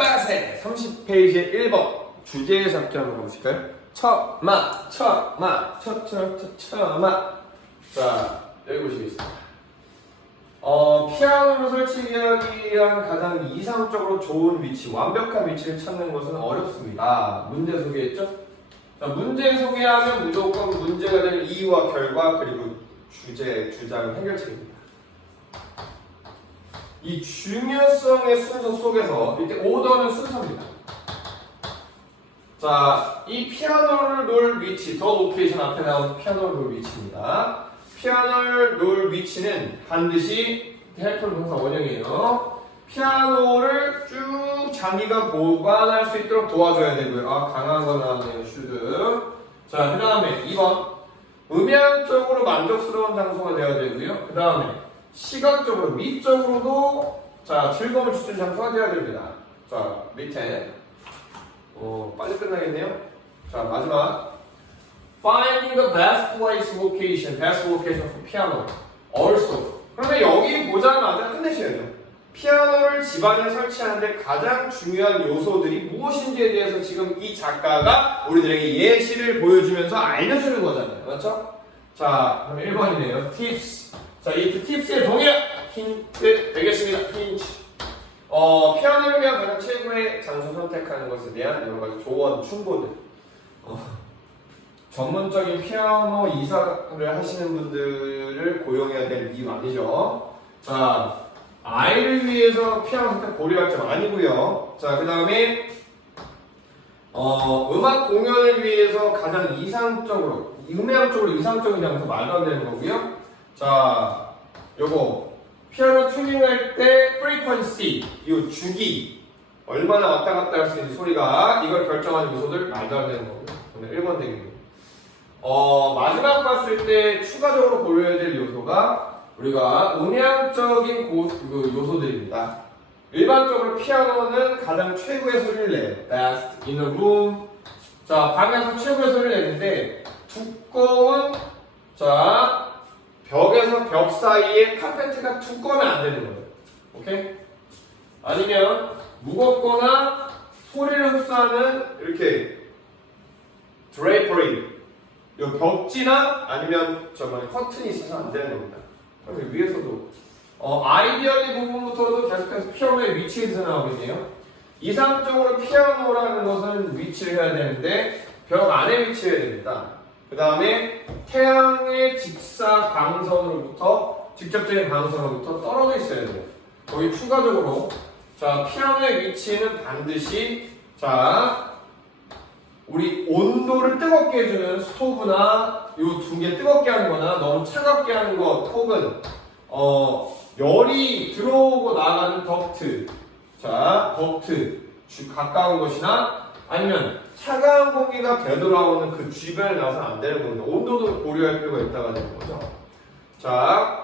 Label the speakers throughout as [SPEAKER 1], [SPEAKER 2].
[SPEAKER 1] 빠세 30페이지 1번 주제 잡기 한번 가보실까요? 처마 처마 처처처 처마 자 여기 보시겠습니다 어, 피아노를 설치하기 위한 가장 이상적으로 좋은 위치, 완벽한 위치를 찾는 것은 어렵습니다. 문제 소개했죠? 자, 문제 소개하면 무조건 문제가 되는 이유와 결과 그리고 주제, 주장, 해결책입니다. 이 중요성의 순서 속에서 이때 오더는 순서입니다. 자, 이 피아노를 놓을 위치, 더 로케이션 앞에 나온 피아노를 놓을 위치입니다. 피아노를 놓을 위치는 반드시 헬퍼 동사 원형이에요. 피아노를 쭉 자기가 보관할 수 있도록 도와줘야 되고요. 아, 강한 거 나왔네요, 슈드. 자, 그 다음에 2번. 음향적으로 만족스러운 장소가 되어야 되고요. 그 다음에 시각적으로, 미적으로도 자, 즐거움을 주는 장소가 되어야 됩니다. 자, 밑에. 어, 빨리 끝나겠네요. 자, 마지막. Finding the best place location, best location for piano. Also. 그런데 여기 보자마자 끝내셔야죠. 피아노를 집안에 설치하는데 가장 중요한 요소들이 무엇인지에 대해서 지금 이 작가가 우리들에게 예시를 보여주면서 알려주는 거잖아요. 맞죠? 자, 그럼 1번이네요. 팁스. 자, 이 팁스의 동일한 힌트 되겠습니다. 힌트. 어, 피아노를 위한 가장 최고의 장소 선택하는 것에 대한 여러 가지 조언, 충고들. 어, 전문적인 피아노 이사를 하시는 분들을 고용해야 될 이유 아니죠. 자, 아이를 위해서 피아노 선택 고려할 점 아니고요. 자, 그 다음에 어, 음악 공연을 위해서 가장 이상적으로, 음향적으로 이상적인 장소 말도 안 되는 거고요. 자, 요거 피아노 튜닝할 때 frequency, 이 주기 얼마나 왔다 갔다 할 수 있는 소리가 이걸 결정하는 요소들 말도 안 되는 거고요. 오늘 1번 대기입니다. 어, 마지막 봤을 때 추가적으로 고려해야 될 요소가 우리가 음향적인 고, 그 요소들입니다. 일반적으로 피아노는 가장 최고의 소리를 내요. Best in a room. 자, 방에서 최고의 소리를 내는데 두꺼운 자 벽에서 벽 사이에 카페트가 두꺼우면 안 되는 거예요. 오케이? 아니면 무겁거나 소리를 흡수하는 이렇게 drapery 요 벽지나 아니면 저 뭐냐 커튼이 있어서 안 되는 겁니다. 그래서 위에서도 어, 아이디어리 부분부터도 계속해서 피아노의 위치에서 나오겠네요. 이상적으로 피아노라는 것은 위치를 해야 되는데 벽 안에 위치해야 됩니다. 그 다음에 태양의 직사 방선으로부터 직접적인 방선으로부터 떨어져 있어야 돼요. 거기 추가적으로. 자 피아노의 위치는 반드시 자 우리 온도를 뜨겁게 해주는 스토브나 요두개 뜨겁게 하는 거나 너무 차갑게 하는 것 혹은 어 열이 들어오고 나가는 덕트. 자 덕트. 주 가까운 곳이나 아니면 차가운 공기가 되돌아오는 그 주변에 나와서 안 되는 겁니다 온도도 고려할 필요가 있다가 되는 거죠 자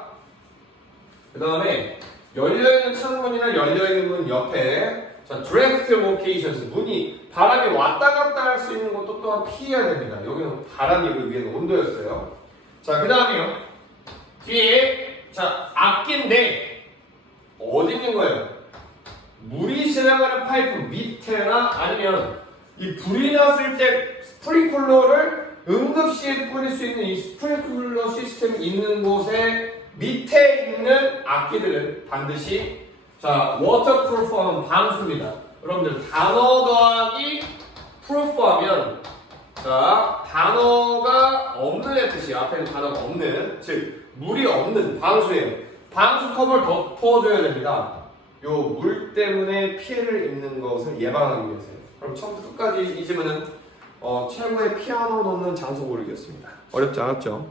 [SPEAKER 1] 그 다음에 열려있는 창문이나 열려있는 문 옆에 자, draft locations 문이 바람이 왔다 갔다 할 수 있는 것도 또한 피해야 됩니다. 여기는 바람이고 위에는 온도였어요. 자, 그 다음에요. 뒤에 자 악기인데 어디 있는 거예요? 물이 지나가는 파이프 밑에나 아니면 이 불이 났을 때 스프링클러를 응급시에 뿌릴 수 있는 이 스프링클러 시스템이 있는 곳에 밑에 있는 악기들은 반드시 자, 워터프루프하면 방수입니다. 여러분들 단어 더하기 프루프하면 자, 단어가 없는 뜻이 앞에 있는 단어가 없는 즉 물이 없는 방수예요. 방수 컵을 덮어줘야 됩니다. 요 물 때문에 피해를 입는 것을 예방하기 위해서요. 그럼 처음부터 끝까지 잊으면은 어, 최고의 피아노 놓는 장소 고르기였습니다. 어렵지 않았죠?